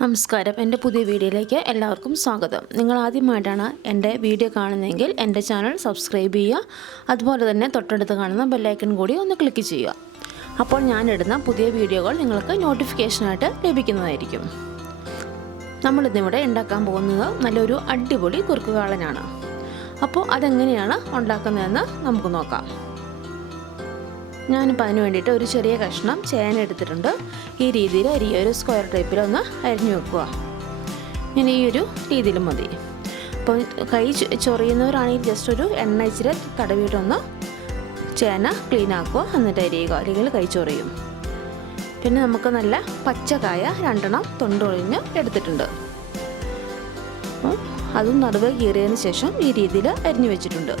നമസ്കാരം, എൻ്റെ പുതിയ വീഡിയോയിലേക്ക് എല്ലാവർക്കും സ്വാഗതം. നിങ്ങൾ ആദ്യമായിട്ടാണ് എൻ്റെ വീഡിയോ കാണുന്നതെങ്കിൽ എൻ്റെ ചാനൽ സബ്സ്ക്രൈബ് ചെയ്യുക. അതുപോലെ തന്നെ തൊട്ടടുത്ത് കാണുന്ന ബെല്ലൈക്കൺ കൂടി ഒന്ന് ക്ലിക്ക് ചെയ്യുക. അപ്പോൾ ഞാനിടുന്ന പുതിയ വീഡിയോകൾ നിങ്ങൾക്ക് നോട്ടിഫിക്കേഷനായിട്ട് ലഭിക്കുന്നതായിരിക്കും. നമ്മളിന്നിവിടെ ഉണ്ടാക്കാൻ പോകുന്നത് നല്ലൊരു അടിപൊളി കുറുക്ക് കാളനാണ്. അപ്പോൾ അതെങ്ങനെയാണ് ഉണ്ടാക്കുന്നതെന്ന് നമുക്ക് നോക്കാം. ഞാനിപ്പോൾ അതിന് വേണ്ടിയിട്ട് ഒരു ചെറിയ കഷ്ണം ചേന എടുത്തിട്ടുണ്ട്. ഈ രീതിയിൽ ഒരു സ്ക്വയർ ടൈപ്പിലൊന്ന് അരിഞ്ഞു വെക്കുക. ഇങ്ങനെ ഈ ഒരു രീതിയിൽ മതി. അപ്പോൾ കൈ ചൊറിയുന്നവരാണെങ്കിൽ ജസ്റ്റ് ഒരു എണ്ണ ഇച്ചിരി തടവിയിട്ടൊന്ന് ചേന ക്ലീൻ ആക്കുക, എന്നിട്ട് അരിയുക, അല്ലെങ്കിൽ കൈ ചൊറിയും. പിന്നെ നമുക്ക് നല്ല പച്ചക്കായ 2 തൊണ്ടൊഴിഞ്ഞ് എടുത്തിട്ടുണ്ട്. അപ്പം അതും നടുവേ കീറിയതിന് ശേഷം ഈ രീതിയിൽ അരിഞ്ഞു വെച്ചിട്ടുണ്ട്.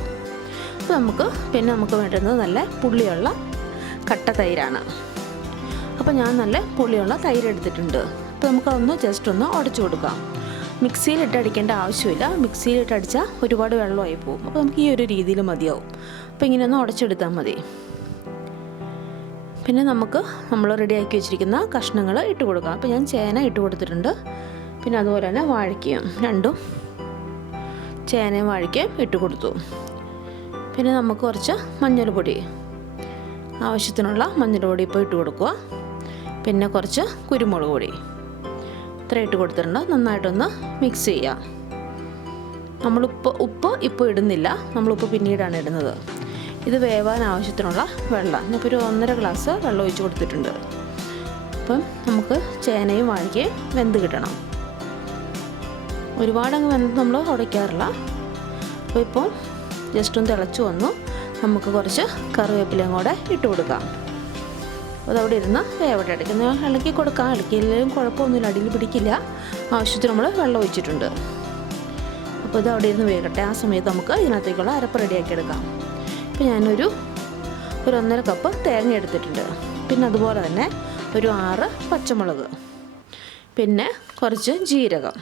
അപ്പോൾ നമുക്ക് വേണ്ടുന്നത് നല്ല പുളിയുള്ള കട്ട തൈരാണ്. അപ്പോൾ ഞാൻ നല്ല പുളിയുള്ള തൈര് എടുത്തിട്ടുണ്ട്. അപ്പോൾ നമുക്കതൊന്ന് ജസ്റ്റ് ഒന്ന് ഉടച്ചു കൊടുക്കാം. മിക്സിയിലിട്ട് അടിക്കേണ്ട ആവശ്യമില്ല. മിക്സിയിലിട്ട് അടിച്ചാൽ ഒരുപാട് വെള്ളമായി പോകും. അപ്പോൾ നമുക്ക് ഈ ഒരു രീതിയിൽ മതിയാവും. അപ്പോൾ ഇങ്ങനെ ഒന്ന് ഉടച്ചെടുത്താൽ മതി. പിന്നെ നമ്മൾ റെഡിയാക്കി വെച്ചിരിക്കുന്ന കഷ്ണങ്ങൾ ഇട്ട് കൊടുക്കാം. അപ്പോൾ ഞാൻ ചേന ഇട്ട് കൊടുത്തിട്ടുണ്ട്. പിന്നെ അതുപോലെ തന്നെ വാഴയ്ക്കയും, രണ്ടും ചേനയും വാഴയ്ക്കയും ഇട്ട് കൊടുത്തു. പിന്നെ നമുക്ക് കുറച്ച് മഞ്ഞൾപ്പൊടി, ആവശ്യത്തിനുള്ള മഞ്ഞൾപ്പൊടി ഇപ്പോൾ ഇട്ട് കൊടുക്കുക. പിന്നെ കുറച്ച് കുരുമുളക് പൊടി ഇത്ര ഇട്ട് കൊടുത്തിട്ടുണ്ട്. നന്നായിട്ടൊന്ന് മിക്സ് ചെയ്യുക. ഉപ്പ് ഇപ്പോൾ ഇടുന്നില്ല, നമ്മളുപ്പ് പിന്നീടാണ് ഇടുന്നത്. ഇത് വേവാൻ ആവശ്യത്തിനുള്ള വെള്ളം ഞാനിപ്പോൾ ഒരു 1.5 ഗ്ലാസ് വെള്ളം ഒഴിച്ച് കൊടുത്തിട്ടുണ്ട്. അപ്പം നമുക്ക് ചേനയും വാഴയ്ക്കയും വെന്ത് കിട്ടണം. ഒരുപാടങ്ങ് വെന്ത് നമ്മൾ ഉടയ്ക്കാറില്ല. അപ്പോൾ ഇപ്പോൾ ജസ്റ്റ് ഒന്ന് തിളച്ച് വന്നു. നമുക്ക് കുറച്ച് കറിവേപ്പിലയും കൂടെ ഇട്ട് കൊടുക്കാം. അപ്പോൾ അതവിടെ ഇരുന്ന് വേവട്ടെ. ഇടയ്ക്ക് ഇളക്കി കൊടുക്കാം. ഇളക്കിയില്ലെങ്കിലും കുഴപ്പമൊന്നുമില്ല, അടിയിൽ പിടിക്കില്ല. ആവശ്യത്തിന് നമ്മൾ വെള്ളം ഒഴിച്ചിട്ടുണ്ട്. അപ്പോൾ ഇത് അവിടെ ഇരുന്ന് വേകട്ടെ. ആ സമയത്ത് നമുക്ക് ഇതിനകത്തേക്കുള്ള അരപ്പ് റെഡിയാക്കി എടുക്കാം. ഇപ്പോൾ ഞാനൊരു 1.5 കപ്പ് തേങ്ങ എടുത്തിട്ടുണ്ട്. പിന്നെ അതുപോലെ തന്നെ ഒരു 6 പച്ചമുളക്, പിന്നെ കുറച്ച് ജീരകം.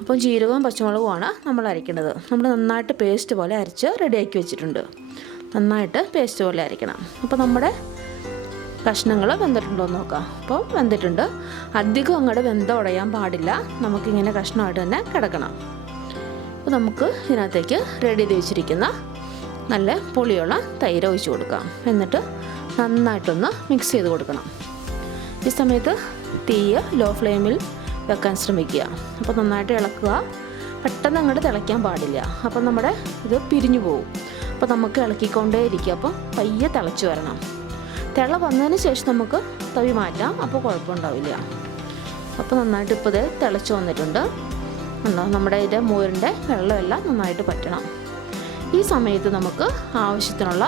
അപ്പോൾ ജീരകവും പച്ചമുളകുമാണ് നമ്മൾ അരയ്ക്കേണ്ടത്. നമ്മൾ നന്നായിട്ട് പേസ്റ്റ് പോലെ അരച്ച് റെഡിയാക്കി വെച്ചിട്ടുണ്ട്. നന്നായിട്ട് പേസ്റ്റ് പോലെ അരയ്ക്കണം. അപ്പോൾ നമ്മുടെ കഷ്ണങ്ങൾ വെന്തിട്ടുണ്ടോ എന്ന് നോക്കാം. അപ്പോൾ വെന്തിട്ടുണ്ട്. അധികം അങ്ങോട്ട് ഉടയാൻ പാടില്ല. നമുക്കിങ്ങനെ കഷ്ണമായിട്ട് തന്നെ കിടക്കണം. അപ്പോൾ നമുക്ക് ഇതിനകത്തേക്ക് റെഡി ചെയ്ത് വെച്ചിരിക്കുന്ന നല്ല പുളിയുള്ള തൈര് ഒഴിച്ച് കൊടുക്കാം. എന്നിട്ട് നന്നായിട്ടൊന്ന് മിക്സ് ചെയ്ത് കൊടുക്കണം. ഈ സമയത്ത് തീ ലോ ഫ്ലെയിമിൽ വെക്കാൻ ശ്രമിക്കുക. അപ്പോൾ നന്നായിട്ട് ഇളക്കുക. പെട്ടെന്ന് അങ്ങോട്ട് തിളയ്ക്കാൻ പാടില്ല. അപ്പോൾ നമ്മുടെ ഇത് പിരിഞ്ഞു പോകും. അപ്പോൾ നമുക്ക് ഇളക്കിക്കൊണ്ടേ ഇരിക്കുക. അപ്പോൾ പയ്യെ തിളച്ച് വരണം. തിള വന്നതിന് ശേഷം നമുക്ക് തവി മാറ്റാം. അപ്പോൾ കുഴപ്പമുണ്ടാവില്ല. അപ്പോൾ നന്നായിട്ട് ഇപ്പോൾ ഇത് തിളച്ച് വന്നിട്ടുണ്ട്. നമ്മുടെ ഇതിൻ്റെ മോരിൻ്റെ വെള്ളമെല്ലാം നന്നായിട്ട് പറ്റണം. ഈ സമയത്ത് നമുക്ക് ആവശ്യത്തിനുള്ള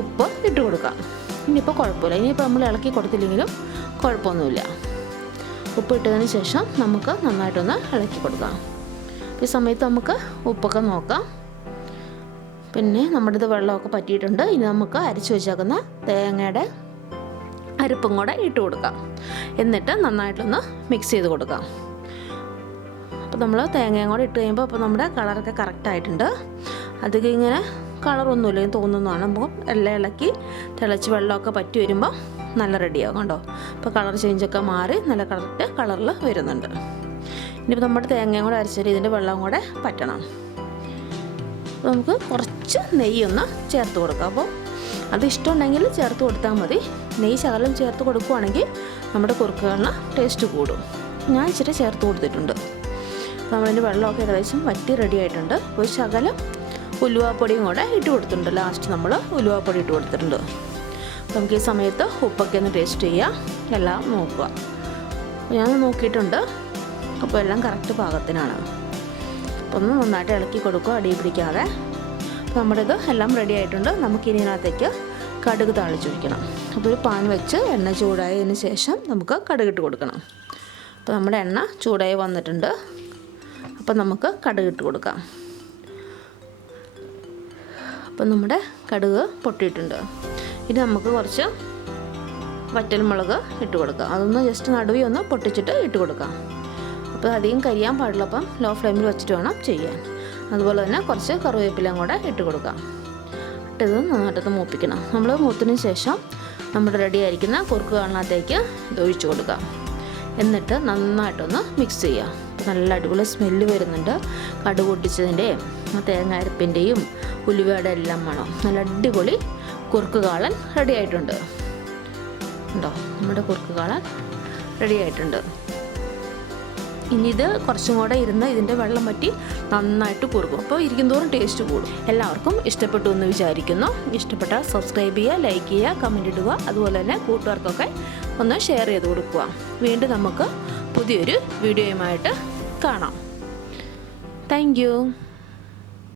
ഉപ്പ് ഇട്ട് കൊടുക്കാം. ഇനിയിപ്പോൾ കുഴപ്പമില്ല. ഇനിയിപ്പോൾ നമ്മൾ ഇളക്കി കൊടുത്തില്ലെങ്കിലും കുഴപ്പമൊന്നുമില്ല. ഉപ്പ് ഇട്ടതിന് ശേഷം നമുക്ക് നന്നായിട്ടൊന്ന് ഇളക്കി കൊടുക്കാം. ഈ സമയത്ത് നമുക്ക് ഉപ്പൊക്കെ നോക്കാം. പിന്നെ നമ്മുടെ ഇത് വെള്ളമൊക്കെ പറ്റിയിട്ടുണ്ട്. ഇനി നമുക്ക് അരച്ച് വെച്ചേക്കുന്ന തേങ്ങയുടെ അരപ്പും കൂടെ ഇട്ട് കൊടുക്കാം. എന്നിട്ട് നന്നായിട്ടൊന്ന് മിക്സ് ചെയ്ത് കൊടുക്കാം. അപ്പോൾ നമ്മൾ തേങ്ങയും കൂടെ ഇട്ട് കഴിയുമ്പോൾ അപ്പോൾ നമ്മുടെ കളറൊക്കെ കറക്റ്റായിട്ടുണ്ട്. അധികം ഇങ്ങനെ കളറൊന്നുമില്ല തോന്നുന്നതാണ്. നമുക്ക് എല്ലാം ഇളക്കി തിളച്ച് വെള്ളമൊക്കെ പറ്റി വരുമ്പോൾ നല്ല റെഡിയാകും. കണ്ടോ? അപ്പോൾ കളർ ചേഞ്ചൊക്കെ മാറി നല്ല കറക്റ്റ് കളറിൽ വരുന്നുണ്ട്. ഇനിയിപ്പോൾ നമ്മുടെ തേങ്ങയും കൂടെ അരച്ചിട്ട് ഇതിൻ്റെ വെള്ളം കൂടെ പറ്റണം. അപ്പോൾ നമുക്ക് കുറച്ച് നെയ്യൊന്ന് ചേർത്ത് കൊടുക്കാം. അപ്പോൾ അത് ഇഷ്ടമുണ്ടെങ്കിൽ ചേർത്ത് കൊടുത്താൽ മതി. നെയ്യ് ശകലം ചേർത്ത് കൊടുക്കുകയാണെങ്കിൽ നമ്മുടെ കുറുക്കുകളിന് ടേസ്റ്റ് കൂടും. ഞാൻ ഇച്ചിരി ചേർത്ത് കൊടുത്തിട്ടുണ്ട്. നമ്മളതിൻ്റെ വെള്ളമൊക്കെ ഏകദേശം വറ്റി റെഡി ആയിട്ടുണ്ട്. ഒരു ശകലം ഉലുവാപ്പൊടിയും കൂടെ ഇട്ട് കൊടുത്തിട്ടുണ്ട്. ലാസ്റ്റ് നമ്മൾ ഉലുവാപ്പൊടി ഇട്ട് കൊടുത്തിട്ടുണ്ട്. നമുക്ക് ഈ സമയത്ത് ഉപ്പൊക്കെ ഒന്ന് ടേസ്റ്റ് ചെയ്യാം. എല്ലാം നോക്കുക. ഞാൻ നോക്കിയിട്ടുണ്ട്. അപ്പോൾ എല്ലാം കറക്റ്റ് പാകത്തിനാണ്. അപ്പോൾ ഒന്ന് നന്നായിട്ട് ഇളക്കി കൊടുക്കുക, അടി പിടിക്കാതെ. അപ്പോൾ നമ്മുടെ ഇത് എല്ലാം റെഡി ആയിട്ടുണ്ട്. നമുക്കിനി ഇതിനകത്തേക്ക് കടുക് താളിച്ച് വയ്ക്കണം. അപ്പോൾ ഒരു പാൻ വെച്ച് എണ്ണ ചൂടായതിന് ശേഷം നമുക്ക് കടുകിട്ട് കൊടുക്കണം. അപ്പോൾ നമ്മുടെ എണ്ണ ചൂടായി വന്നിട്ടുണ്ട്. അപ്പോൾ നമുക്ക് കടുകിട്ട് കൊടുക്കാം. അപ്പോൾ നമ്മുടെ കടുക് പൊട്ടിയിട്ടുണ്ട്. ഇനി നമുക്ക് കുറച്ച് വറ്റൽമുളക് ഇട്ട് കൊടുക്കാം. അതൊന്ന് ജസ്റ്റ് നടുവി ഒന്ന് പൊട്ടിച്ചിട്ട് ഇട്ട് കൊടുക്കാം. അപ്പോൾ അധികം കരിയാൻ പാടില്ല. അപ്പം ലോ ഫ്ലെയിമിൽ വെച്ചിട്ട് വേണം ചെയ്യാൻ. അതുപോലെ തന്നെ കുറച്ച് കറിവേപ്പിലയും കൂടെ ഇട്ട് കൊടുക്കാം. ഇട്ടത് നന്നായിട്ട് മൂപ്പിക്കണം. നമ്മൾ മൂത്തതിന് ശേഷം നമ്മുടെ റെഡി ആയിരിക്കുന്ന കുറുക്ക് കാളനകത്തേക്ക് ഇത് ഒഴിച്ച് കൊടുക്കാം. എന്നിട്ട് നന്നായിട്ടൊന്ന് മിക്സ് ചെയ്യുക. നല്ല അടിപൊളി സ്മെല്ല് വരുന്നുണ്ട്. കടുക് പൊട്ടിച്ചതിൻ്റെയും തേങ്ങ അരപ്പിൻ്റെയും ഉലുവയുടെ എല്ലാം മണം. നല്ല അടിപൊളി കുറുക്ക് കാളൻ റെഡി ആയിട്ടുണ്ട്. ഉണ്ടോ, നമ്മുടെ കുറുക്ക് കാളൻ റെഡി ആയിട്ടുണ്ട്. ഇനി ഇത് കുറച്ചും കൂടെ ഇരുന്ന് ഇതിൻ്റെ വെള്ളം വറ്റി നന്നായിട്ട് കുറുക്കും. അപ്പോൾ ഇരിക്കുന്തോറും ടേസ്റ്റ് കൂടും. എല്ലാവർക്കും ഇഷ്ടപ്പെട്ടു എന്ന് വിചാരിക്കുന്നു. ഇഷ്ടപ്പെട്ടാൽ സബ്സ്ക്രൈബ് ചെയ്യുക, ലൈക്ക് ചെയ്യുക, കമൻറ്റ് ഇടുക. അതുപോലെ തന്നെ കൂട്ടുകാർക്കൊക്കെ ഒന്ന് ഷെയർ ചെയ്ത് കൊടുക്കുക. വീണ്ടും നമുക്ക് പുതിയൊരു വീഡിയോയുമായിട്ട് കാണാം. Thank you.